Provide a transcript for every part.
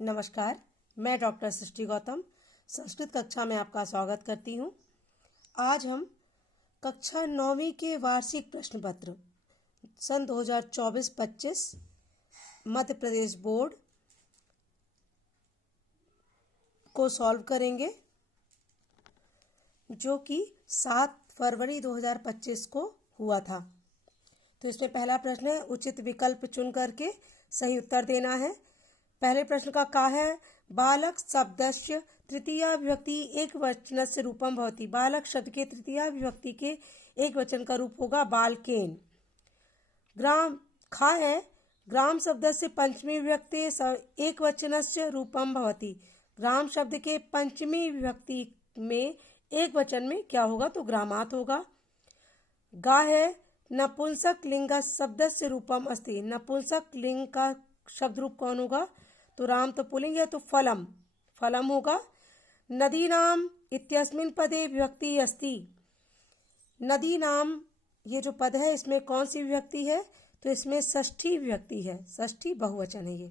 नमस्कार, मैं डॉक्टर सृष्टि गौतम संस्कृत कक्षा में आपका स्वागत करती हूँ। आज हम कक्षा 9वीं के वार्षिक प्रश्न पत्र सन 2024-25 मध्य प्रदेश बोर्ड को सॉल्व करेंगे, जो कि 7 फरवरी 2025 को हुआ था। तो इसमें पहला प्रश्न है, उचित विकल्प चुन करके सही उत्तर देना है। पहले प्रश्न का है, बालक शब्दस्य तृतीया विभक्ति एक वचनस्य रूपम भवति। बालक शब्द के तृतीया विभक्ति के एक वचन का रूप होगा बालकेन। ग्राम खा है, ग्राम शब्दस्य पंचमी विभक्ति एक वचनस्य रूपम भवति। ग्राम शब्द के पंचमी विभक्ति में एक वचन में क्या होगा, तो ग्रामात होगा। गा है, नपुंसक लिंग शब्दस्य रूपम अस्ति। नपुंसक लिंग का शब्द रूप कौन होगा, तो राम तो पुल्लिंग है, तो फलम फलम होगा। नदी नाम इत्यस्मिन् पदे विभक्ति अस्ति। नदी नाम ये जो पद है इसमें कौन सी विभक्ति है, तो इसमें षष्ठी विभक्ति है, षष्ठी बहुवचन है ये।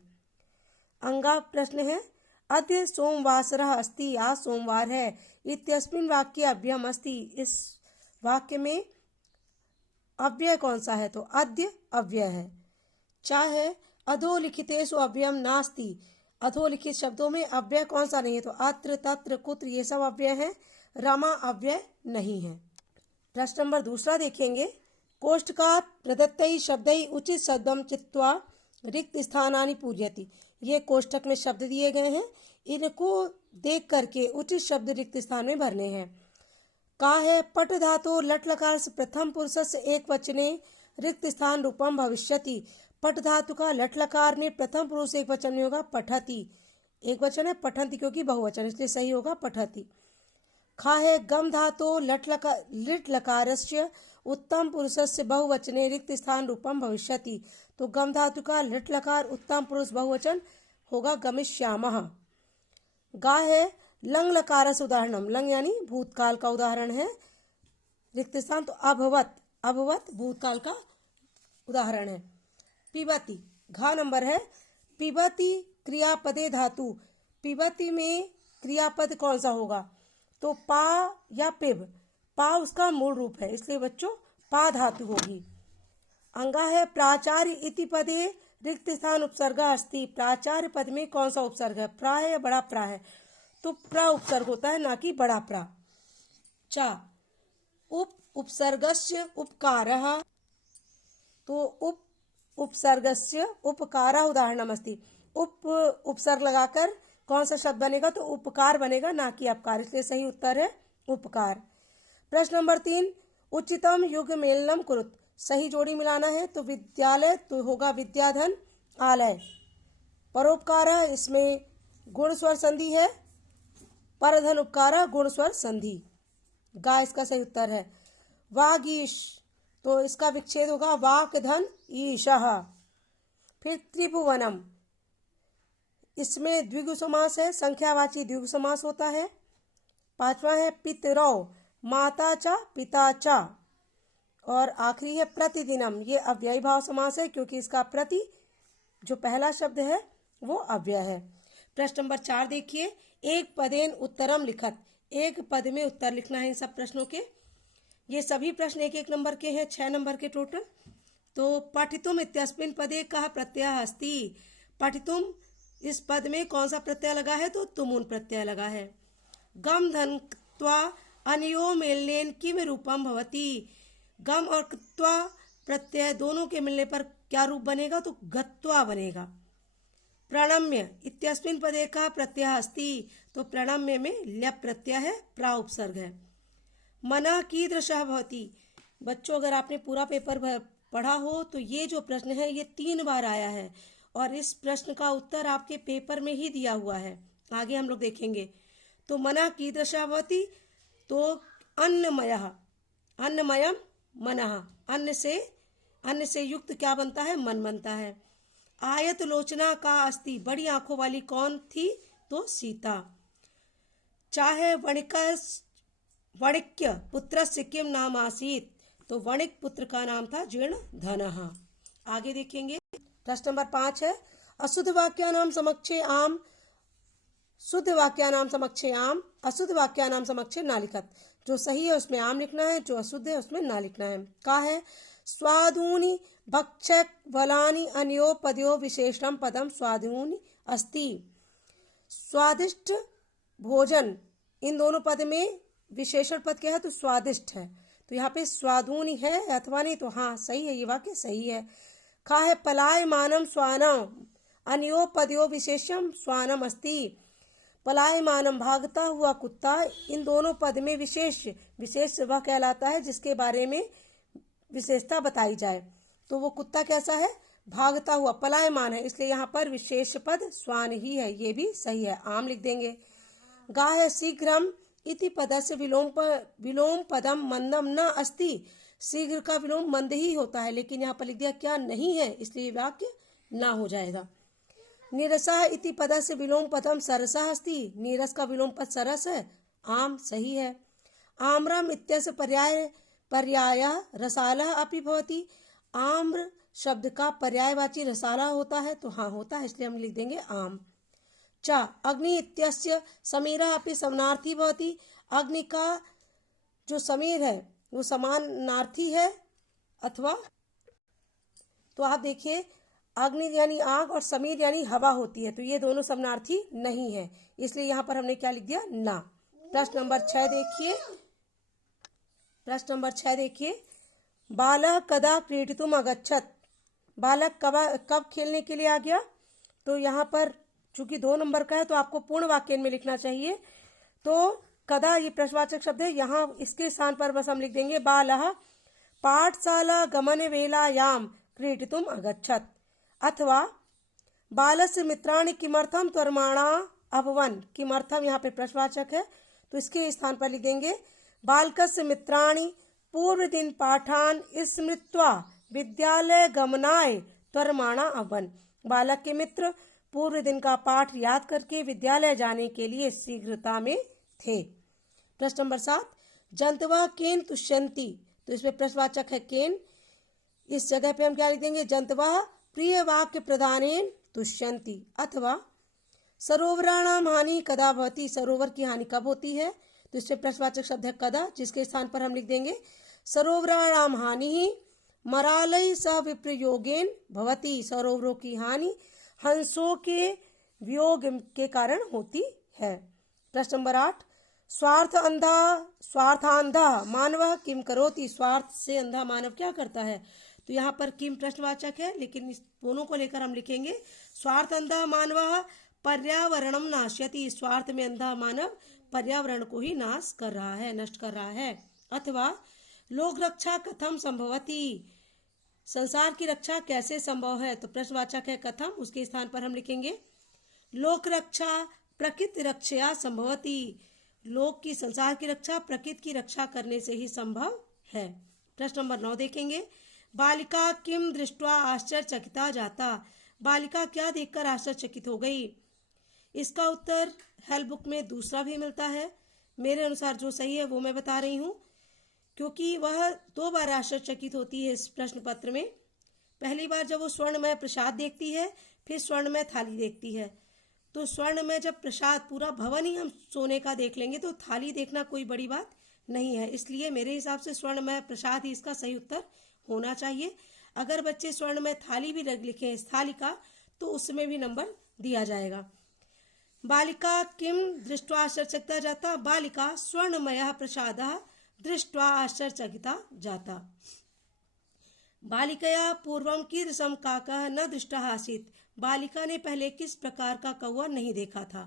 अंगा प्रश्न है, अद्य सोमवासरः अस्ति। आज सोमवार है। इत्यस्मिन् वाक्ये अव्ययम् अस्ति। इस वाक्य में अव्यय कौन सा है, तो अद्य अव्यय है। चाहे अधोलिखितेषु अव्ययम् नास्ति। अधोलिखित शब्दों में अव्यय कौन सा नहीं है, तो अत्र तत्र कुत्र ये सब अव्यय है। रमा अव्यय नहीं है। प्रश्न नंबर दूसरा देखेंगे, कोष्ठकात् प्रदत्तैः शब्दैः उचित शब्दं चित्वा रिक्त स्थानानि पूजयति। ये कोष्ठक में शब्द दिए गए हैं, इनको देख करके उचित शब्द रिक्त स्थान में भरने हैं। का है, पट धातु लट लकार से प्रथम पुरुष से एक वचने रिक्त स्थान रूपम भविष्यति। पट धातु का लट लकार में प्रथम पुरुष एक वचन में होगा पठति। एक वचन है पठन्ति क्योंकि बहुवचन, इसलिए सही होगा पठति। खा है, गम धातु लिट लकारस्य उत्तम पुरुषस्य बहुवचने रिक्त स्थान रूपम भविष्यति। तो गम धातु का लिट लकार उत्तम पुरुष बहुवचन होगा गमिष्यामः। गा है, लंग लकारस्य उदाहरणम। लंग यानी भूतकाल का उदाहरण है रिक्त स्थान, तो अभवत अभवत भूतकाल का उदाहरण है। पिबति घा नंबर है, पिबति क्रियापदे धातु। पिबति में क्रियापद कौन सा होगा, तो पा या पिब। पा उसका मूल रूप है, इसलिए बच्चों पा धातु होगी। अंगा है, प्राचार्य इति पदे रिक्त स्थान उपसर्ग अस्ति। प्राचार्य पद में कौन सा उपसर्ग है, प्रा है या बड़ा प्रा है, तो प्रा उपसर्ग होता है, ना कि बड़ा प्रा। चा उपसर्गस्य उपकारः। तो उपसर्गस्य उपकारः उदाहरणमस्ति। उपसर्ग लगाकर कौन सा शब्द बनेगा, तो उपकार बनेगा, ना कि अपकार, इसलिए सही उत्तर है उपकार। प्रश्न नंबर 3, उचितम युग मेलनम कुरुत। सही जोड़ी मिलाना है, तो विद्यालय तो होगा विद्याधन आलय। परोपकार, इसमें गुण स्वर संधि है। परधन उपकार गुण स्वर संधि। गा इसका सही उत्तर है। वागीश, तो इसका विच्छेद होगा वाक धन ईशः। फिर त्रिभुवनम, इसमें द्विगु समास है, संख्यावाची द्विगु समास होता है। पांचवा है पितरौ, माता चा पिता चा। और आखिरी है प्रतिदिनम, ये अव्ययी भाव समास है क्योंकि इसका प्रति जो पहला शब्द है वो अव्यय है। प्रश्न नंबर 4 देखिए, एक पदेन उत्तरम लिखत। एक पद में उत्तर लिखना है इन सब प्रश्नों के। ये सभी प्रश्न एक एक नंबर के हैं, 6 नंबर के टोटल। तो पठितुम इत्यस्मिन् पदे कः प्रत्ययः अस्ति। पठितुम इस पद में कौन सा प्रत्यय लगा है, तो तुमुन प्रत्यय लगा है। गम धन क्त्वा अनयो मेलनेन किम रूपम भवति। गम और क्त्वा प्रत्यय दोनों के मिलने पर क्या रूप बनेगा, तो गत्वा बनेगा। प्रणम्य इत्यस्मिन् पदे कः प्रत्ययः अस्ति। तो प्रणम्य में ल्यप प्रत्यय है, प्रा उपसर्ग है। मनः कीदृशः भवति। बच्चों, अगर आपने पूरा पेपर पढ़ा हो तो ये जो प्रश्न है ये 3 बार आया है, और इस प्रश्न का उत्तर आपके पेपर में ही दिया हुआ है। आगे हम लोग देखेंगे। तो मनः कीदृशः भवति, तो अन्नमयः, अन्नमयम मनः। अन्न से युक्त क्या बनता है, मन बनता है। आयत लोचना का अस्ति। बड़ी आंखों वाली कौन थी, तो सीता। चाहे वणिक्य पुत्रस्य किम नाम आसीत। तो वणिक पुत्र का नाम था जीर्ण धनः। आगे देखेंगे। प्रश्न नंबर 5 है, अशुद्ध वाक्यानाम समक्षे आम शुद्ध वाक्यानाम समक्षे आम, अशुद्ध वाक्यानाम समक्षे ना लिखत। जो सही है उसमें आम लिखना है, जो अशुद्ध है उसमें ना लिखना है। का है स्वादूनि भक्षक बलानि अन्यो पद्यो विशेषण पदम स्वादूनि अस्ति। स्वादिष्ट भोजन, इन दोनों पद में विशेषण पद क्या है तो स्वादिष्ट है, तो यहाँ पे स्वादूनि है अथवा नहीं, तो हाँ सही है, ये वाक्य सही है। का है पलायमानम स्वानम अन्यो पद्यो विशेषम स्वानम अस्ति। पलायमानम भागता हुआ कुत्ता, इन दोनों पद में विशेष वह कहलाता है जिसके बारे में विशेषता बताई जाए। तो वो कुत्ता कैसा है, भागता हुआ, पलायमान है, इसलिए यहाँ पर विशेष पद स्वान ही है, ये भी सही है, आम लिख देंगे। गा है शीघ्रम इति पदस्य विलोम पदम मंदम न अस्ति। शीघ्र का विलोम मंद ही होता है, लेकिन यहाँ पर लिख दिया क्या नहीं है, इसलिए वाक्य ना हो जाएगा। नीरसा इति पदस्य विलोम पदम सरसा अस्ति। नीरस का विलोम पद सरस है, आम सही है। आम्रम इत्यस्य पर्याय रसाला अपि भवति। आम्र शब्द का पर्यायवाची रसाला होता है, तो हाँ होता है, इसलिए हम लिख देंगे आम। चा अग्नि इत्यस्य समीरा अपि समानार्थी भवति। अग्नि का जो समीर है वो समानार्थी है अथवा, तो आप देखिए अग्नि यानी आग और समीर यानी हवा होती है, तो ये दोनों समानार्थी नहीं है, इसलिए यहाँ पर हमने क्या लिख दिया ना। प्रश्न नंबर 6 देखिए, प्रश्न नंबर 6 देखिए, बालक कदा क्रीडितुम अगच्छत। बालक कब खेलने के लिए आ गया, तो यहाँ पर चूंकि 2 नंबर का है तो आपको पूर्ण वाक्य में लिखना चाहिए। तो कदा ये प्रश्नवाचक शब्द है, यहाँ इसके स्थान पर बस हम लिख देंगे बालः पाठशाला गमन वेलायाम क्रीडितुम अगच्छत। अथवा बालस्य मित्राणि किमर्थम त्वरमाणा अभवन्। किमर्थम यहाँ पे प्रश्नवाचक है, तो इसके स्थान पर लिख देंगे बालकस्य मित्राणि पूर्व दिन पाठान स्मृत्वा विद्यालय गमनाय त्वरमाणा अभवन्। बालक के मित्र पूर्व दिन का पाठ याद करके विद्यालय जाने के लिए शीघ्रता में थे। प्रश्न नंबर 7, जंतवा केन तुष्यंती। तो इसमें प्रश्नवाचक है केन, इस जगह पे हम क्या लिख देंगे जंतवा प्रिय वाक्य प्रदानेन तुष्यंती। अथवा सरोवराणाम हानि कदा भवति। सरोवर की हानि कब होती है, तो इसमें प्रश्नवाचक शब्द है कदा, जिसके स्थान पर हम लिख देंगे सरोवराणाम हानि मरालय सह विप्रयोगेन भवति। सरोवरों की हानि हंसों के वियोग के कारण होती है। प्रश्न नंबर 8, स्वार्थांधा मानव किम करोति। स्वार्थ से अंधा मानव क्या करता है, तो यहाँ पर किम प्रश्नवाचक है, लेकिन इस दोनों को लेकर हम लिखेंगे स्वार्थ अंधा मानव पर्यावरणम नाश्यति। स्वार्थ में अंधा मानव पर्यावरण को ही नाश कर रहा है, नष्ट कर रहा है। अथवा लोक रक्षा कथम संभवती। संसार की रक्षा कैसे संभव है, तो प्रश्नवाचक है कथम, उसके स्थान पर हम लिखेंगे लोक रक्षा प्रकृति रक्षया संभवती। लोक की, संसार की रक्षा प्रकृति की रक्षा करने से ही संभव है। प्रश्न नंबर 9 देखेंगे, बालिका किम दृष्ट्वा आश्चर्यचकिता जाता। बालिका क्या देखकर आश्चर्यचकित हो गई। इसका उत्तर हेल्प बुक में दूसरा भी मिलता है, मेरे अनुसार जो सही है वो मैं बता रही हूँ, क्योंकि वह 2 बार आश्चर्यचकित होती है इस प्रश्न पत्र में। पहली बार जब वो स्वर्णमय प्रसाद देखती है, फिर स्वर्णमय थाली देखती है। तो स्वर्ण में जब प्रसाद पूरा भवन ही हम सोने का देख लेंगे तो थाली देखना कोई बड़ी बात नहीं है, इसलिए मेरे हिसाब से स्वर्णमय प्रसाद ही इसका सही उत्तर होना चाहिए। अगर बच्चे स्वर्णमय थाली भी लिखें इस थाली का, तो उसमें भी नंबर दिया जाएगा। बालिका किम दृष्ट्वा आश्चर्यचकिता जाता। बालिका स्वर्णमय प्रसाद दृष्ट्वा आश्चर्यचकिता जाता। बालिकया पूर्वम कीदृशम काकः न दृष्टः आसीत्। बालिका ने पहले किस प्रकार का कौवा नहीं देखा था।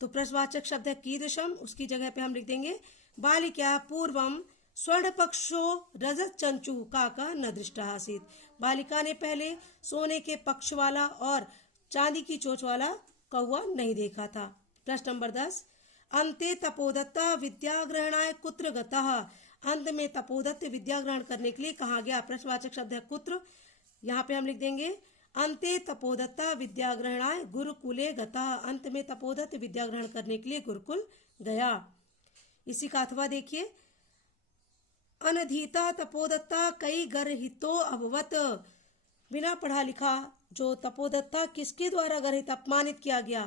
तो प्रश्नवाचक शब्द है कीदृशम, उसकी जगह पे हम लिख देंगे बालिका पूर्वम स्वर्ण पक्षो रजत चंचु काका न दृष्टः आसीत्। बालिका ने पहले सोने के पक्ष वाला और चांदी की चोंच वाला कौवा नहीं देखा था। प्रश्न नंबर 10, अंते तपोदत्ता विद्या ग्रहणाय कुत्र गतः। अंत में तपोदत्त विद्या ग्रहण करने के लिए कहाँ गया। प्रश्नवाचक शब्द है कुत्र, यहाँ पे हम लिख देंगे अंते तपोदत्ता विद्या ग्रहणाय गुरुकुले गतः। अंत में तपोदत्त विद्या ग्रहण करने के लिए गुरुकुल गया। इसी का अथवा देखिए, अनधीता तपोदत्ता कई गर्हितो अभवत। बिना पढ़ा लिखा जो तपोदत्ता किसके द्वारा गर्हित अपमानित किया गया,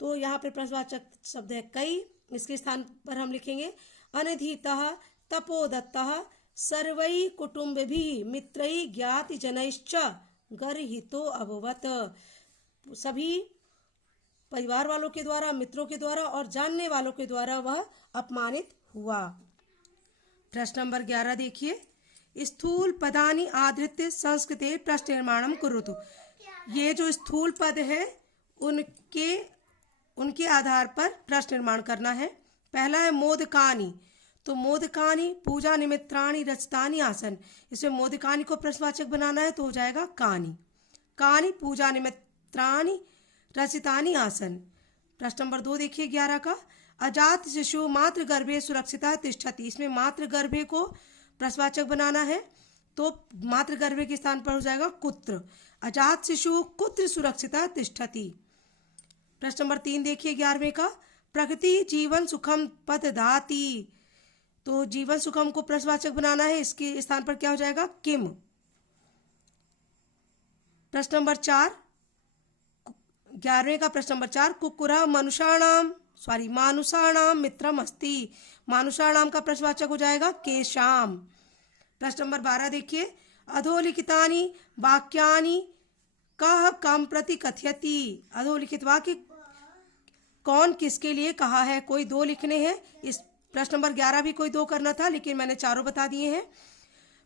तो यहाँ पे प्रश्नवाचक शब्द है कई, इसके स्थान पर हम लिखेंगे अनधीतः तपोदत्तः सर्वै कुटुम्बिभिः मित्रैः ज्ञातिजनैश्च गर्हितो अभवत्। सभी परिवार वालों के द्वारा, मित्रों के द्वारा और जानने वालों के द्वारा वह अपमानित हुआ। प्रश्न नंबर 11 देखिए, स्थूल पदानि आधृत्य संस्कृते प्रश्न निर्माणम कुरुतु। ये जो स्थूल पद है उनके आधार पर प्रश्न निर्माण करना है। पहला है मोदकानि, तो मोदकानि पूजा निमित्तानि रचितानि आसन। इसमें मोदकानि को प्रश्नवाचक बनाना है तो हो जाएगा कानि। कानि पूजा निमित्तानि रचितानि आसन। प्रश्न नंबर 2 देखिए 11 का, अजात शिशु मातृ गर्भे सुरक्षिता तिष्ठति। इसमें मातृ गर्भे को प्रश्नवाचक बनाना है तो मातृ गर्भे के स्थान पर हो जाएगा कुत्र। अजात शिशु कुत्र सुरक्षिता तिष्ठति। प्रश्न नंबर 3 देखिए 11वें का, प्रकृति जीवन सुखम पदधाति। तो जीवन सुखम को प्रश्नवाचक बनाना है, इसके स्थान पर क्या हो जाएगा किम। प्रश्न नंबर 4 11वें का प्रश्न नंबर 4, कुक्कुरः मानुषाणाम मित्रम अस्ति। मानुषाणाम का प्रश्नवाचक हो जाएगा केशाम। प्रश्न नंबर 12 देखिए, अधोलिखितानि वाक्यानि कः कम प्रति कथयति। अधोलिखित वाक्य कौन किसके लिए कहा है, कोई 2 लिखने हैं। इस प्रश्न नंबर 11 भी कोई 2 करना था लेकिन मैंने चारों बता दिए हैं।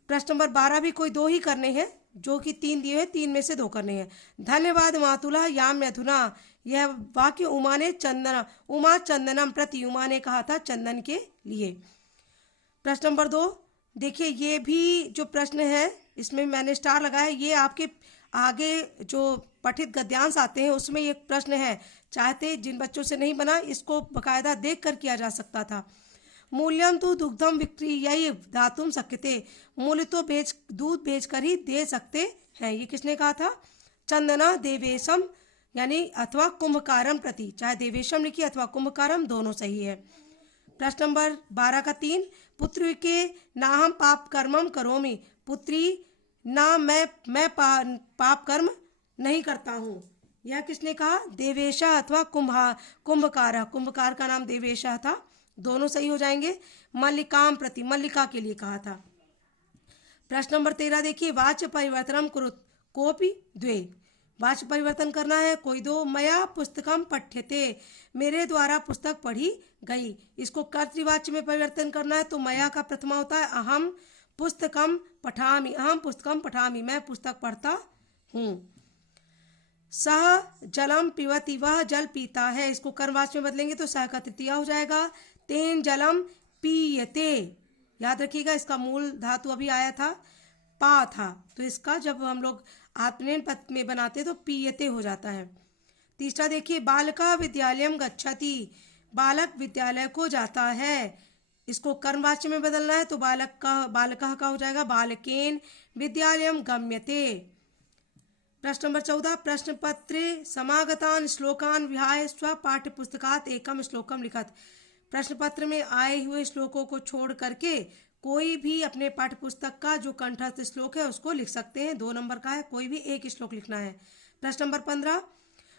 प्रश्न नंबर 12 भी कोई 2 ही करने हैं, जो कि 3 दिए हैं, 3 में से 2 करने हैं। धन्यवाद मातुला याम अधुना। यह वाक्य उमा चंदनम प्रति, उमा ने कहा था चंदन के लिए। प्रश्न नंबर 2 देखिए, ये भी जो प्रश्न है इसमें मैंने स्टार लगाया है, ये आपके आगे जो पठित गद्यांश आते हैं उसमें ये प्रश्न है। चाहते जिन बच्चों से नहीं बना इसको बकायदा देख कर किया जा सकता था। मूल्यम तो दुग्धम विक्रीय दातुम शक्यते। मूल्य तो दूध बेचकर ही दे सकते हैं। ये किसने कहा था, चंदना देवेशम यानी अथवा कुंभकारम प्रति। चाहे देवेशम लिखिए अथवा कुंभकारम, दोनों सही है। प्रश्न नंबर 12 का 3, पुत्री के ना हम पाप कर्मम करोमि। पुत्री ना मैं पाप कर्म नहीं करता हूँ। यह किसने कहा, देवेशा अथवा कुंभकार। कुंभकार का नाम देवेशा था, दोनों सही हो जाएंगे। मल्लिकाम प्रति, मल्लिका के लिए कहा था। प्रश्न नंबर 13 देखिए, वाच्य परिवर्तनम कुरुत कोपि द्वे। वाच्य परिवर्तन करना है, कोई 2। मया पुस्तकम पठ्यते, मेरे द्वारा पुस्तक पढ़ी गई। इसको कर्तृवाच्य में परिवर्तन करना है तो मया का प्रथमा होता है अहम पुस्तकम पठामि। अहम पुस्तकम पठामि, मैं पुस्तक पढ़ता हूँ। सह जलम पिबति, वह जल पीता है। इसको कर्मवाच्य में बदलेंगे तो सह का तृतीया हो जाएगा। तेन जलम पीयते, याद रखिएगा इसका मूल धातु अभी आया था पा था, तो इसका जब हम लोग आत्मनेन पद में बनाते तो पीयते हो जाता है। तीसरा देखिए, बालका विद्यालयम गच्छति, बालक विद्यालय को जाता है। इसको कर्मवाच्य में बदलना है तो बालकः का हो जाएगा बालकेन विद्यालयम गम्यते। प्रश्न नंबर 14, प्रश्न पत्रे समागतान श्लोकान विहाय स्व पाठ्य पुस्तकात एकम श्लोकम लिखत। प्रश्न पत्र में आए हुए श्लोकों को छोड़ करके कोई भी अपने पाठ्य पुस्तक का जो कंठस्थ श्लोक है उसको लिख सकते हैं। 2 नंबर का है, कोई भी एक श्लोक लिखना है। प्रश्न नंबर 15,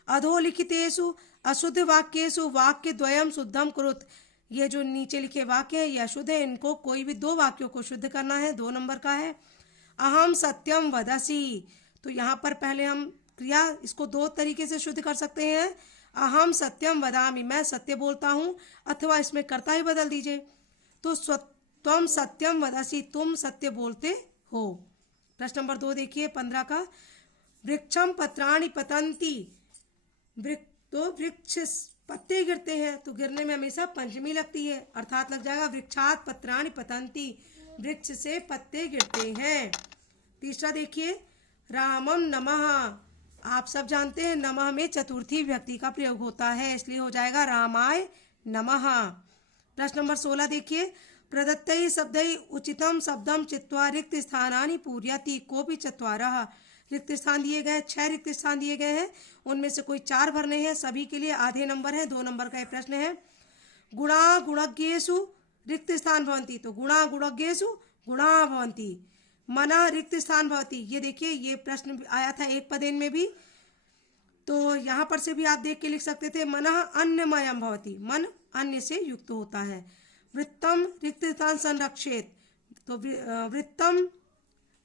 अधोलिखितेषु अशुद्ध वाक्येषु वाक्य द्वयम शुद्धम कुरुत। ये जो नीचे लिखे वाक्य है ये अशुद्ध है, इनको कोई भी 2 वाक्यों को शुद्ध करना है। 2 नंबर का है। अहम सत्यम वदसी, तो यहाँ पर पहले हम क्रिया इसको 2 तरीके से शुद्ध कर सकते हैं। अहम सत्यम वदामि, मैं सत्य बोलता हूँ, अथवा इसमें कर्ता ही बदल दीजिए तो त्वम सत्यम वदसी, तुम सत्य बोलते हो। प्रश्न नंबर 2 देखिए 15 का, वृक्षम पत्राणि पतंती। तो वृक्ष पत्ते गिरते हैं तो गिरने में हमेशा पंचमी लगती है, अर्थात लग जाएगा वृक्षात पत्राणि पतंती, वृक्ष से पत्ते गिरते हैं। तीसरा देखिए, रामम नमः। आप सब जानते हैं नमः में चतुर्थी विभक्ति का प्रयोग होता है, इसलिए हो जाएगा रामाय नमः। प्रश्न नंबर 16 देखिए, प्रदत्तैः शब्दैः उचितम शब्दम चित्वा रिक्त स्थानानि पूरयति। कोपि चत्वारः, रिक्त स्थान दिए गए 6 रिक्त स्थान दिए गए हैं, उनमें से कोई 4 भरने हैं। सभी के लिए आधे नंबर है। 2 नंबर का ये प्रश्न है। गुणा गुणज्ञेषु रिक्त स्थान भवन्ति, तो गुणा गुणज्ञेषु गुणा भवन्ति। मना रिक्त स्थान भवति, ये देखिए ये प्रश्न आया था एक पदेन में भी। तो यहाँ पर से भी आप देख के लिख सकते थे, मनः अन्नमयम भवति, मन अन्य से युक्त होता है। वृत्तम रिक्त स्थान संरक्षित, तो वृत्तम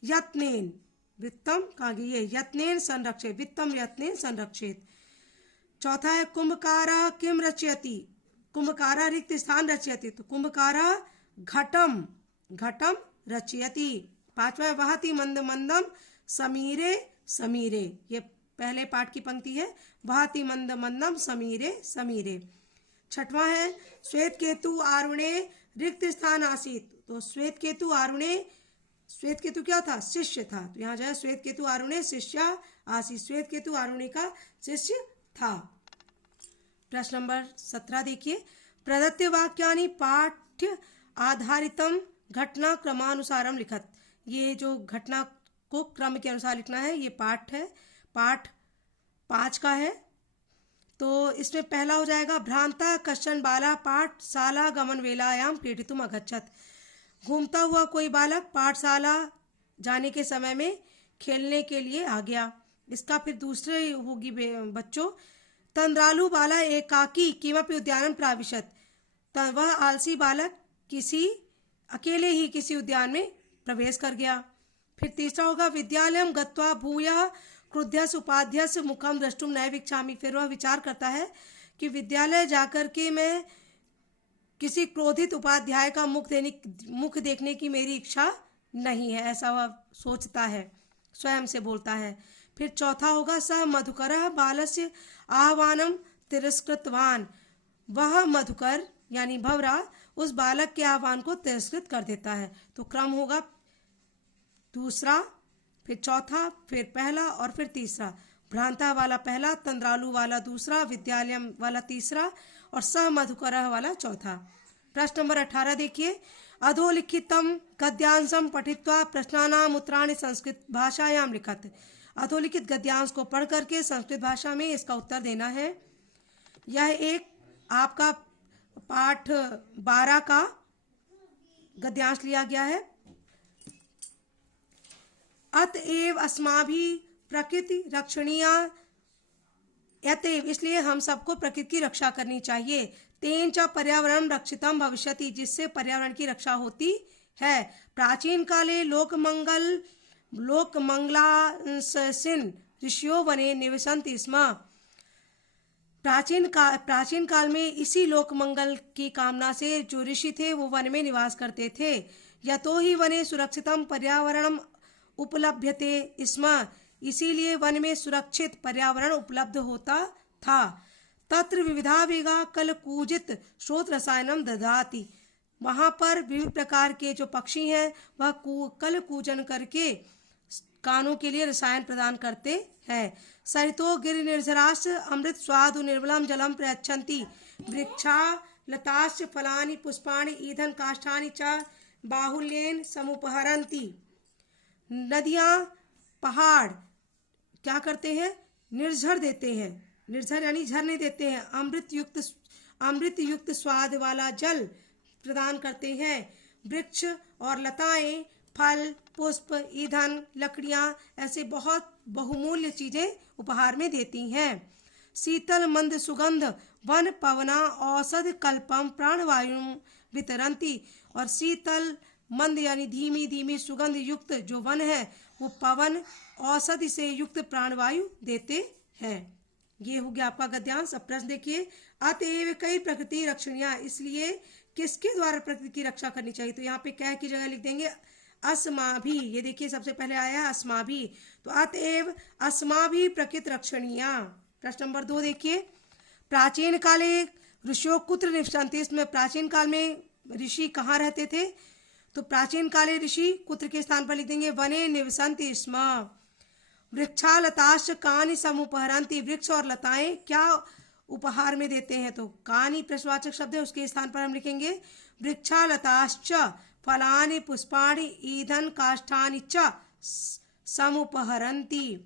यत्नेन, वृत्तम कहाँ गई ये, यत्नेन संरक्षित, वित्तम यत्नेन संरक्षित। चौथा है कुंभकारा किम रचयति, कुंभकारा रिक्त स्थान रचयति, तो कुंभकारा घटम, घटम रचयति। पांचवा वहति मंद मंदम समीरे समीरे, ये पहले पाठ की पंक्ति है, वहति मंद मंदम समीरे समीरे। छठवां है श्वेत केतु आरुणे रिक्त स्थान आसीत, तो श्वेत केतु आरुणे, श्वेत केतु क्या था, शिष्य था, तो यहाँ जो है श्वेत केतु आरुणे शिष्य आसीत, श्वेत केतु आरुणे का शिष्य था। प्रश्न नंबर 17 देखिए, प्रदत्त वाक्यानि पाठ्य आधारितम घटना क्रमानुसारम लिखत, ये जो घटना को क्रम के अनुसार लिखना है, ये पाठ है, पाठ 5 का है। तो इसमें पहला हो जाएगा, भ्रांता कश्चन बाला पाठशाला गमन वेलायाम क्रीडितुम अगच्छत, घूमता हुआ कोई बालक पाठशाला जाने के समय में खेलने के लिए आ गया। इसका फिर दूसरे होगी बच्चों, तंद्रालु बाला एकाकी किमपि उद्यानम प्राविशत, वह आलसी बालक किसी अकेले ही किसी उद्यान में प्रवेश कर गया। फिर तीसरा होगा, विद्यालयम गत्वा भूयः क्रुध्यस उपाध्यस मुखम द्रष्टुम नैव इच्छामि, फिर वह विचार करता है कि विद्यालय जाकर के मैं किसी क्रोधित उपाध्याय का मुख देखने की मेरी इच्छा नहीं है, ऐसा वह सोचता है, स्वयं से बोलता है। फिर चौथा होगा, स मधुकरः बालस्य आह्वानम तिरस्कृतवान, वह मधुकर यानी भंवरा उस बालक के आह्वान को तिरस्कृत कर देता है। तो क्रम होगा दूसरा, फिर चौथा, फिर पहला और फिर तीसरा। भ्रांता वाला पहला, तंद्रालु वाला दूसरा, विद्यालयम वाला तीसरा और सह मधुकरः वाला चौथा। प्रश्न नंबर 18 देखिए, अधोलिखितम गद्यांशम पठित्वा प्रश्नानाम उत्तराणि संस्कृत भाषायाम लिखत, अधोलिखित गद्यांश को पढ़ करके संस्कृत भाषा में इसका उत्तर देना है। यह एक आपका पाठ 12 का गद्यांश लिया गया है। अतएव अस्माभिः प्रकृति रक्षणीया, अतएव इसलिए हम सबको प्रकृति की रक्षा करनी चाहिए। तेन च पर्यावरण रक्षितम भविष्यति, जिससे पर्यावरण की रक्षा होती है। प्राचीन काले लोकमंगलासिन ऋषियो वने निवसन्ति स्म, प्राचीन काल में इसी लोक मंगल की कामना से जो ऋषि थे वो वन में निवास करते थे। यतो ही वने सुरक्षितम पर्यावरणम उपलभ्यते स्म, इसीलिए वन में सुरक्षित पर्यावरण उपलब्ध होता था। तत्र विविधा वेगा कल कूजित श्रोत रसायनम ददाति, वहां पर विविध प्रकार के जो पक्षी हैं वह कल कूजन करके कानों के लिए रसायन प्रदान करते हैं। सरितो गिरि निर्झराश्च अमृत स्वादु निर्मलम जलम प्रयच्छन्ति, वृक्षा लताश्च फलानि पुष्पाणि ईंधन काष्ठानि च बाहुल्येन समुपहरन्ति। नदियां पहाड़ क्या करते हैं, निर्झर देते हैं, निर्झर यानी झरने देते हैं, अमृत युक्त स्वाद वाला जल प्रदान करते हैं। वृक्ष और लताएं फल पुष्प ईंधन लकड़ियां ऐसे बहुत बहुमूल्य चीजें उपहार में देती हैं। शीतल मंद सुगंध वन पवना औषध कल्पम प्राणवायु वितरंती, और शीतल मंद यानी धीमी धीमी सुगंध युक्त जो वन है वो पवन औषधि से युक्त प्राणवायु देते हैं। ये हो गया आपका गद्यांश। अब प्रश्न देखिए, अतएव कई प्रकृति रक्षणीय, इसलिए किसके द्वारा प्रकृति की रक्षा करनी चाहिए। तो यहाँ पे क्या की जगह लिख देंगे अस्माभि, ये देखिए सबसे पहले आया है अस्माभि, तो अतएव अस्माभि प्रकृति रक्षणीय। प्रश्न नंबर 2 देखिए, प्राचीन काले ऋषियों कुत्र निवसन्ति, इसमें प्राचीन काल में ऋषि कहाँ रहते थे। तो प्राचीन काले ऋषि कुत्र के स्थान पर लिख देंगे वने निवसन्ति स्म। वृक्षालताश्च कानि समुपहरन्ति, वृक्ष और लताएं क्या उपहार में देते हैं। तो कानि प्रश्नवाचक शब्द है, उसके स्थान पर हम लिखेंगे वृक्षालताश्च फलानि पुष्पाणि ईंधन काष्ठानि च समुपहरन्ति।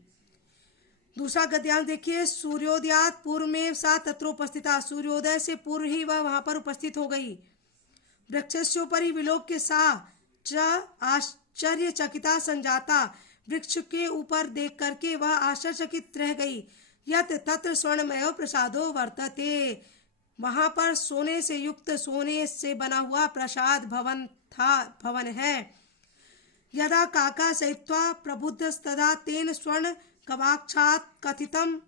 दूसरा गद्यांश देखिए, सूर्योदयात पूर्व में सा तत्रोपस्थिता, सूर्योदय से पूर्व ही वह वहां पर उपस्थित हो गई। वृक्षस्योपरि विलोक्य सा च आश्चर्यचकिता संजाता, वृक्ष के ऊपर देख करके वह आश्चर्यचकित रह गई। यत् तत्र स्वर्णमय प्रसादो वर्तते, वहां पर सोने से युक्त, सोने से बना हुआ प्रसाद भवन है। यदा काका सहित्वा प्रबुद्धस्तदा तेन स्वर्ण गवाक्षात् कथितम,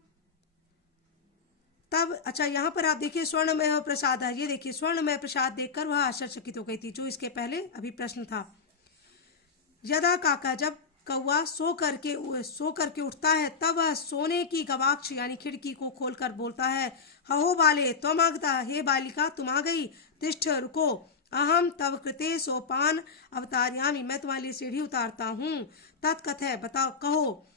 तब अच्छा यहाँ पर आप देखिए स्वर्णमय प्रसाद है, ये देखिए स्वर्णमय प्रसाद देखकर वह आश्चर्यचकित हो गई थी, जो इसके पहले अभी प्रश्न था। यदा काका, जब कौवा सो करके उठता है, तब वह सोने की गवाक्ष यानी खिड़की को खोलकर बोलता है, हहो बाले त्वम आगता, हे बालिका तुम आ गई, तिष्ठ रुको, अहम तव कृते सोपान अवतारयामि, मैं तुम्हारे लिए सीढ़ी उतारता हूँ। तत्कथय, बताओ, कहो,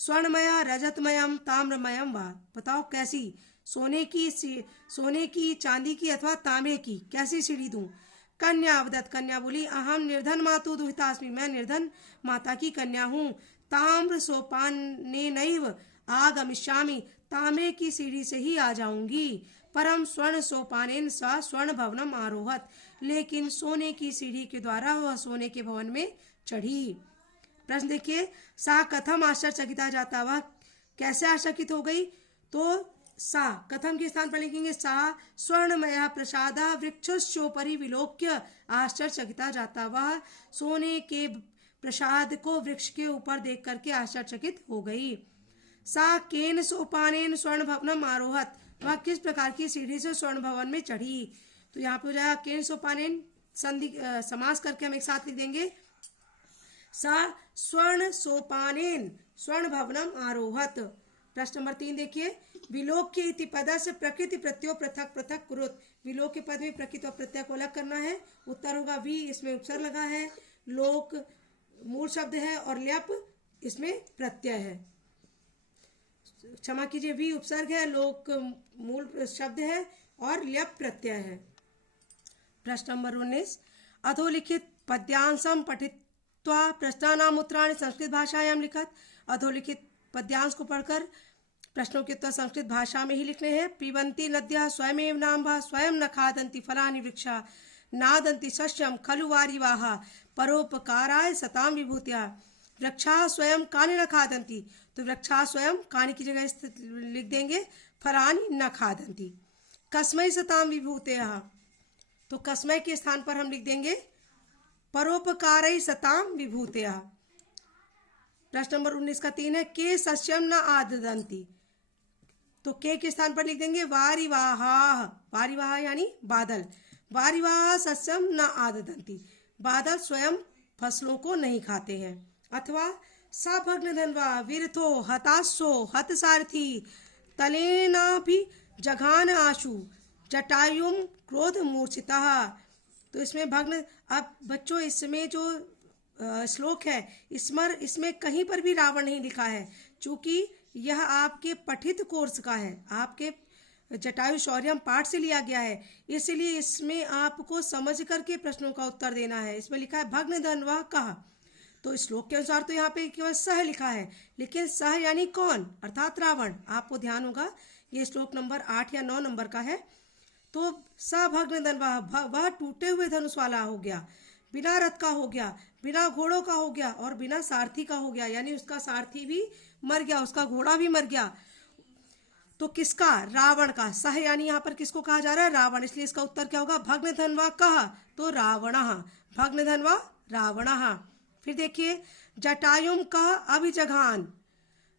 स्वर्णमया रजतमयम ताम्रमयम वा, बताओ कैसी, सोने की, चांदी की अथवा तांबे की, कैसी सीढ़ी दूं। कन्या अवदत, कन्या बोली, अहम निर्धन मातु दुहितास्मि, मैं निर्धन माता की कन्या हूँ। ताम्र सोपानेनैव आगमिष्यामि, तांबे की सीढ़ी से ही आ जाऊंगी। परम स्वर्ण सोपानेन सा स्वर्ण भवनम आरोहत, लेकिन सोने की सीढ़ी के द्वारा वह सोने के भवन में चढ़ी। प्रश्न देखिए, सा कथम आश्चर्यचकिता जाता, वह कैसे आश्चर्यचकित हो गई। तो सा कथम के स्थान पर लिखेंगे सा स्वर्णमय प्रसाद वृक्षोपरि विलोक्य आश्चर्यचकिता जाता, वह सोने के प्रसाद को वृक्ष के ऊपर देख करके आश्चर्यचकित हो गई। सा केन सोपानेन स्वर्ण भवनम आरोहत, वह किस प्रकार की सीढ़ी से स्वर्ण भवन में चढ़ी। तो यहाँ पे हो जाएगा केन सोपानेन, संधि समास करके हम एक साथ लिख देंगे, सा स्वर्ण सोपानेन स्वर्ण भवनम आरोहत। प्रश्न नंबर 3 देखिए, विलोक्य इति पदस्य प्रकृति प्रत्ययो पृथक पृथक कुरुत, विलोक्य पद में प्रकृति और प्रत्यय को अलग करना है। उत्तर होगा वी, इसमें उपसर्ग लगा है, लोक मूल शब्द है और ल्यप इसमें प्रत्यय है, क्षमा कीजिए, वी उपसर्ग है, लोक मूल शब्द है और ल्यप प्रत्यय है। प्रश्न नंबर 19, अधोलिखित पद्यांशम पठित्वा प्रश्नानाम उत्तराणि संस्कृत भाषायां लिखत, अधोलिखित पद्यांश को पढ़कर प्रश्नों के उत्तर संस्कृत भाषा में ही लिखने हैं। पिबन्ति नद्यः स्वयमेव नाम्भः, स्वयं न खादन्ति फलानि वृक्षा, नादन्ति सस्यं खलु वारिवाः, परोपकाराय सतां विभूत्या, वृक्षाः स्वयं कानि न खादन्ति, तो वृक्षाः स्वयं कानि की जगह लिख देंगे फलानि न खादन्ति। कस्मै सतां विभूतयः, तो कस्मै के स्थान पर हम लिख देंगे परोपकारै सतां विभूतयः। प्रश्न नंबर 19 का 3 है, के सस्यम न आददन्ति, तो के स्थान पर लिख देंगे वारिवाहाः, वारिवाह यानी बादल, वारिवाह सस्यम न आददन्ति, बादल स्वयं फसलों को नहीं खाते हैं। अथवा सभग्नधन्वा विरथो हताशो हतसारथी तलेनापि जघान आशु जटायुम क्रोध मूर्छितः, तो इसमें भग्न, अब बच्चों इसमें जो श्लोक है इसमें कहीं पर भी रावण नहीं लिखा है, चूंकि यह आपके पठित कोर्स का है, आपके जटायु शौर्यम पाठ से लिया गया है, इसलिए इसमें आपको समझ करके प्रश्नों का उत्तर देना है। इसमें लिखा है भग्न धन्वा कहा, तो श्लोक के अनुसार तो यहाँ पे केवल सह लिखा है, लेकिन सह यानी कौन, अर्थात रावण। आपको ध्यान होगा ये श्लोक नंबर 8 या 9 नंबर का है। तो स भग्न धन्वा, वह टूटे हुए धनुष वाला हो गया, बिना रथ का हो गया, बिना घोड़ों का हो गया और बिना सारथी का हो गया, यानी उसका सारथी भी मर गया, उसका घोड़ा भी मर गया। तो किसका, रावण का। सह यानी यहाँ पर किसको कहा जा रहा है, रावण, इसलिए इसका उत्तर क्या होगा भग्न धन्वा कह, तो रावणः, भग्न धन्वा रावणः। फिर देखिए जटायुम कह अभिजघान,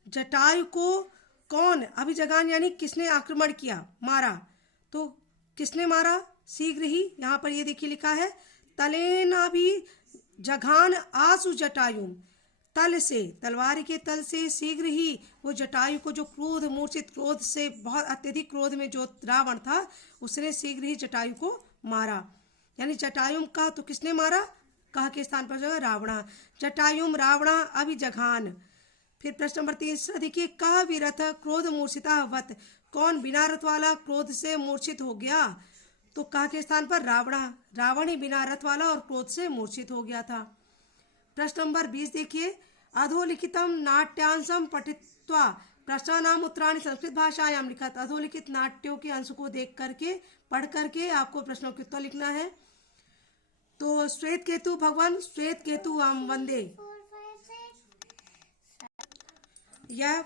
जटायु को कौन, अभिजघान यानी किसने आक्रमण किया, मारा, तो किसने मारा, शीघ्र ही, यहाँ पर ये देखिए लिखा है तलेना भी जघान आसु जटायुम, तल से, तलवार के तल से शीघ्र ही वो जटायु को, जो क्रोध मूर्छित, क्रोध से बहुत अत्यधिक क्रोध में जो रावण था, उसने शीघ्र ही जटायु को मारा। यानी जटायुम का, तो किसने मारा, कहा के स्थान पर जगह रावणा, जटायुम रावणा अभिजघान। फिर प्रश्न नंबर 3 देखिए, कह विरथ क्रोध मूर्छिता वत, कौन बिना रथ वाला क्रोध से मूर्छित हो गया, तो कहा के स्थान पर रावणा, रावण ही बिना रथ वाला और क्रोध से मूर्छित हो गया था। प्रश्न नंबर 20 देखिए, अधोलिखितम नाट्यांशम पठित्वा प्रश्नानाम उत्तराणि संस्कृत भाषायां लिखत, अधोलिखित नाट्यों के अंश को देख करके, पढ़ करके आपको प्रश्नों के उत्तर लिखना है। तो श्वेत केतु भगवान श्वेत केतु हम वंदे, यह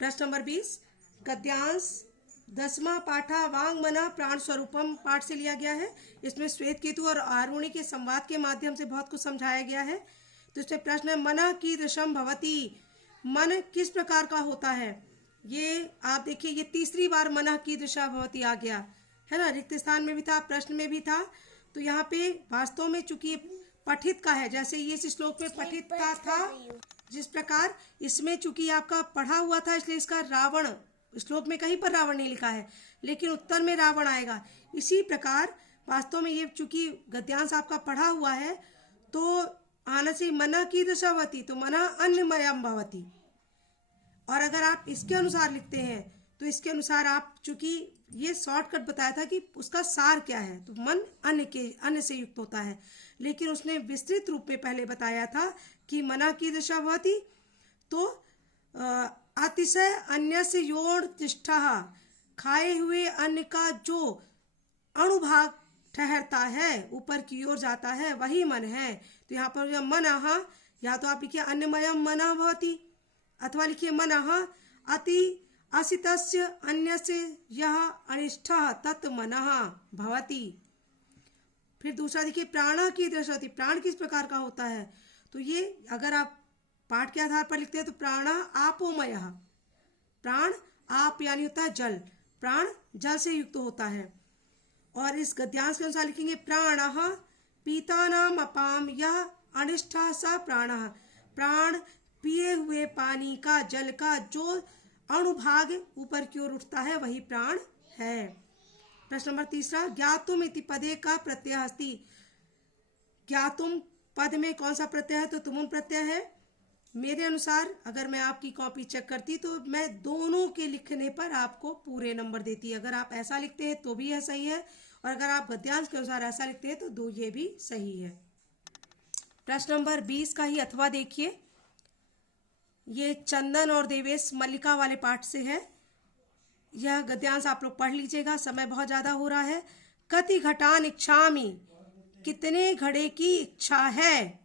प्रश्न नंबर 20 गद्यांश 10वां पाठा वांगमनः प्राण स्वरूपम पाठ से लिया गया है। इसमें श्वेत केतु और आरुणि के संवाद के माध्यम से बहुत कुछ समझाया गया है। तो इसमें प्रश्न है मनः कीदृशं भवति, मन किस प्रकार का होता है। ये आप देखिए, ये तीसरी बार मनः कीदृशा भवति आ गया है ना, रिक्त स्थान में भी था, प्रश्न में भी था। तो यहाँ पे वास्तव में चूंकि पठित का है, जैसे ये इस श्लोक में पठित का था, जिस प्रकार इसमें चूंकि आपका पढ़ा हुआ था, इसलिए इसका रावण, श्लोक में कहीं पर रावण नहीं लिखा है, लेकिन उत्तर में रावण आएगा। इसी प्रकार वास्तव में ये चूंकि गद्यांश आपका पढ़ा हुआ है, तो आना से मनः कीदृशा भवति, तो मनः अन्नमयम् भवति। और अगर आप इसके अनुसार लिखते हैं तो इसके अनुसार आप, चूंकि ये शॉर्टकट बताया था कि उसका सार क्या है, तो मन अन्न से युक्त होता है, लेकिन उसने विस्तृत रूप में पहले बताया था कि मनः कीदृशा भवति, तो अतिशय अन्यस्य योड़ तिष्ठः, खाए हुए अन्न का जो अणुभाग ठहरता है, ऊपर की ओर जाता है, वही मन है। तो यहाँ पर मनः, या तो आप लिखिए अन्नमयम् मनः भवति, अथवा लिखिए मनः अति असितस्य अन्यस्य यः अनिष्ठः तत् मनः भवति। फिर दूसरा देखिए प्राणः कीदृशः भवति, प्राण किस प्रकार का होता है। तो ये अगर आप पाठ के आधार पर लिखते हैं तो प्राणः आपोमयः, प्राण आप यानी होता है जल, प्राण जल से युक्त होता है। और इस गद्यांश के अनुसार लिखेंगे प्राणः पीतानाम अपाम यः अनिष्ठः स प्राणः, प्राण पिए हुए पानी का, जल का जो अणुभाग ऊपर की ओर उठता है, वही प्राण है। प्रश्न नंबर तीसरा, ज्ञातुम इति पदे का प्रत्यय अस्ति, ज्ञातुम पद में कौन सा प्रत्यय है, तो तुमुन प्रत्यय है। मेरे अनुसार अगर मैं आपकी कॉपी चेक करती तो मैं दोनों के लिखने पर आपको पूरे नंबर देती। अगर आप ऐसा लिखते हैं तो भी यह सही है, और अगर आप गद्यांश के अनुसार ऐसा लिखते हैं तो दो ये भी सही है। प्रश्न नंबर 20 का ही अथवा देखिए, ये चंदन और देवेश मल्लिका वाले पाठ से है। यह गद्यांश आप लोग पढ़ लीजिएगा, समय बहुत ज्यादा हो रहा है। कति घटान इच्छामि, कितने घड़े की इच्छा है,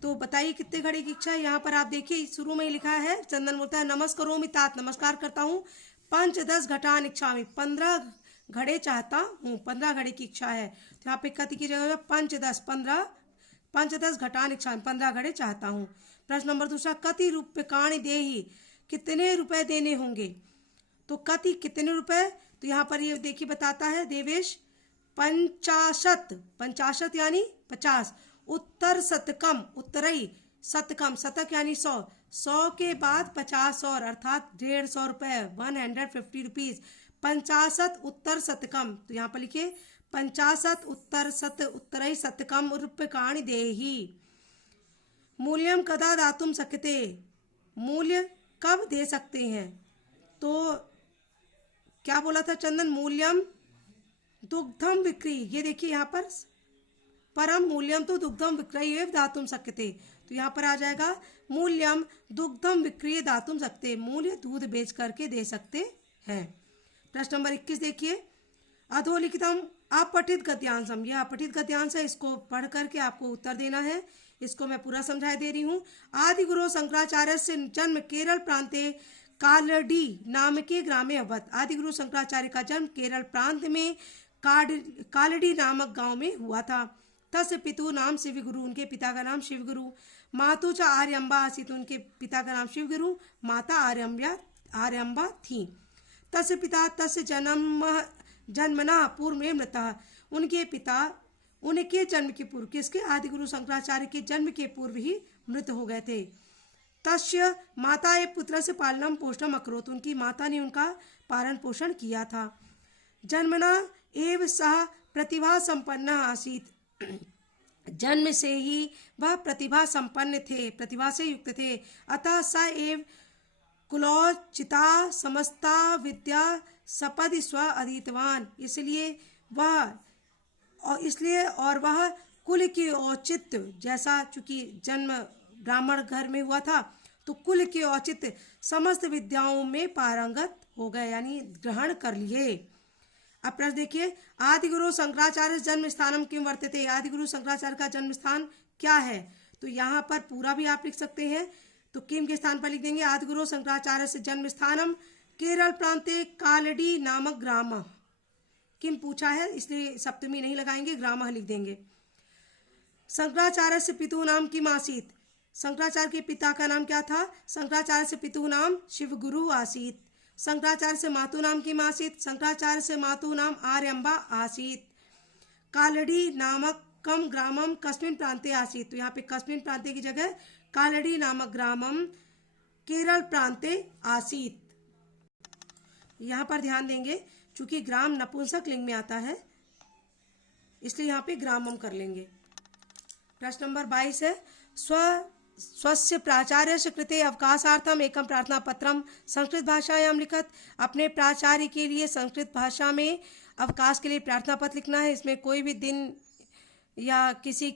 तो बताइए कितने घड़े की इच्छा है। यहाँ पर आप देखिए शुरू में ही लिखा है, चंदन बोलता है नमस्करोमि तात, नमस्कार करता हूँ। 5-10 घटान इच्छामि, 15 घड़े चाहता हूँ, 15 घड़े की इच्छा है। तो यहाँ पे कति की जगह 5-10 घटान इच्छा, 15 घड़े चाहता हूँ। प्रश्न नंबर दूसरा, कति रूप्यकाणि देहि, कितने रुपए देने होंगे, तो कति कितने रुपए, तो यहाँ पर ये देखिए बताता है देवेश 50 यानी 50, उत्तर शतकम, उत्तरई शतकम, शतक यानी 100 के बाद 50 और, अर्थात 150 रुपए, 150 रुपीज। 50 उत्तर शतकम, तो यहाँ पर लिखिए 50 उत्तरई शतकम रूप्यकाणि देहि। मूल्यम कदा दातुम शक्यते, मूल्य कब दे सकते हैं, तो क्या बोला था चंदन, मूल्यम दुग्धम विक्रय, ये देखिए यहाँ पर परम मूल्यम तो दुग्धम विक्रय एव दातुम शक्यते, तो यहाँ पर आ जाएगा मूल्यम दुग्धम विक्रय दातुम शक्यते, मूल्य दूध बेच करके दे सकते हैं। प्रश्न नंबर 21 देखिए, अधोलिखितम अपठित गद्यांशम, यह अपठित गद्यांश है, इसको पढ़ करके आपको उत्तर देना है। इसको मैं पूरा समझा दे रही हूँ। आदि गुरु शंकराचार्य से जन्म केरल प्रांते कालडी नाम के ग्रामे अवत, आदि गुरु शंकराचार्य का जन्म केरल प्रांत में कालडी नामक गांव में हुआ था। तस्य पितु नाम शिवगुरु, उनके पिता का नाम शिवगुरु, मातु च आर्यम्बा आसीत, उनके पिता का नाम शिवगुरु, माता आर्यम्बा थी। तस्य पिता तस्य जन्मना पूर्व में मृतः, उनके पिता उनके जन्म के पूर्व, किसके, आदि गुरु शंकराचार्य के जन्म के पूर्व ही मृत हो गए थे। तस्य माता ए पुत्र से पालनम पोषणम अकरोत, उनकी माता ने उनका पालन पोषण किया था। जन्मना एव सह प्रतिभा संपन्न आसीत, जन्म से ही वह प्रतिभा संपन्न थे, प्रतिभा से युक्त थे। अतः स एव कुलोचिता समस्ता विद्या सपदि स्व अधीतवान, इसलिए वह कुल के औचित्य, जैसा चूंकि जन्म ब्राह्मण घर में हुआ था तो कुल के औचित्य समस्त विद्याओं में पारंगत हो गए, यानी ग्रहण कर लिए। अब प्रश्न देखिए, आदिगुरु शंकराचार्य जन्म स्थानम किम वर्तते, आदिगुरु शंकराचार्य का जन्म स्थान क्या है, तो यहाँ पर पूरा भी आप लिख सकते हैं, तो किम के स्थान पर लिख देंगे आदिगुरु शंकराचार्य से जन्म स्थानम केरल प्रांते कालडी नामक ग्राम किम पूछा है, इसलिए सप्तमी नहीं लगाएंगे, ग्राम लिख देंगे। शंकराचार्य से पितुः नाम किम आसीत, शंकराचार्य के पिता का नाम क्या था? शंकराचार्य से पितुः नाम शिव गुरु आसीत। शंकराचार्य से मातु नाम किम आसीत, शंकराचार्य से मातु नाम आर्यम्बा आसीत। कालड़ी नामक कम ग्रामम कस्मिन प्रांते आसीत, तो यहाँ पे कस्मिन प्रांते की जगह कालड़ी नामक ग्रामम केरल प्रांते आसीत। यहाँ पर ध्यान देंगे, चूंकि ग्राम नपुंसक लिंग में आता है इसलिए यहाँ पे ग्रामम कर लेंगे। प्रश्न नंबर 22 है, स्वस्य प्राचार्यस्य कृते अवकाशार्थम एकम प्रार्थना पत्रम संस्कृत भाषायां लिखत। अपने प्राचार्य के लिए संस्कृत भाषा में अवकाश के लिए प्रार्थना पत्र लिखना है। इसमें कोई भी दिन या किसी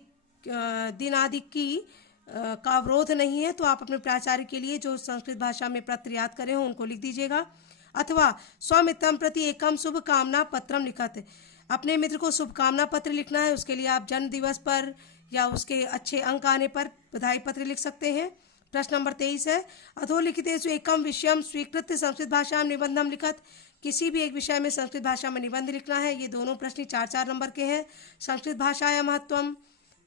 दिन आदि की का विरोध नहीं है, तो आप अपने प्राचार्य के लिए जो संस्कृत भाषा में पत्र याद करे हो उनको लिख दीजिएगा। अथवा स्वमित्रम प्रति एकम शुभकामना पत्रम लिखत, अपने मित्र को शुभकामना पत्र लिखना है। उसके लिए आप जन्म दिवस पर या उसके अच्छे अंक आने पर बधाई पत्र लिख सकते हैं। प्रश्न नंबर 23 है, अधोलिखितेषु एकम विषयम स्वीकृत संस्कृत भाषा में निबंधम लिखत। किसी भी एक विषय में संस्कृत भाषा में निबंध लिखना है। ये दोनों प्रश्न 4-4 नंबर के हैं। संस्कृत भाषाया महत्वम,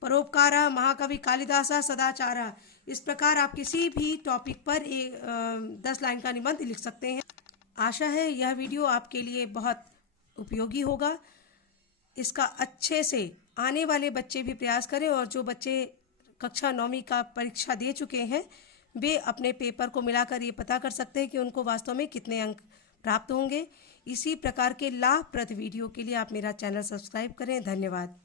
परोपकारा, महाकवि कालिदासा, सदाचारा। इस प्रकार आप किसी भी टॉपिक पर 10 लाइन का निबंध लिख सकते हैं। आशा है यह वीडियो आपके लिए बहुत उपयोगी होगा। इसका अच्छे से आने वाले बच्चे भी प्रयास करें, और जो बच्चे कक्षा 9वीं का परीक्षा दे चुके हैं वे अपने पेपर को मिलाकर ये पता कर सकते हैं कि उनको वास्तव में कितने अंक प्राप्त होंगे। इसी प्रकार के लाभप्रद वीडियो के लिए आप मेरा चैनल सब्सक्राइब करें। धन्यवाद।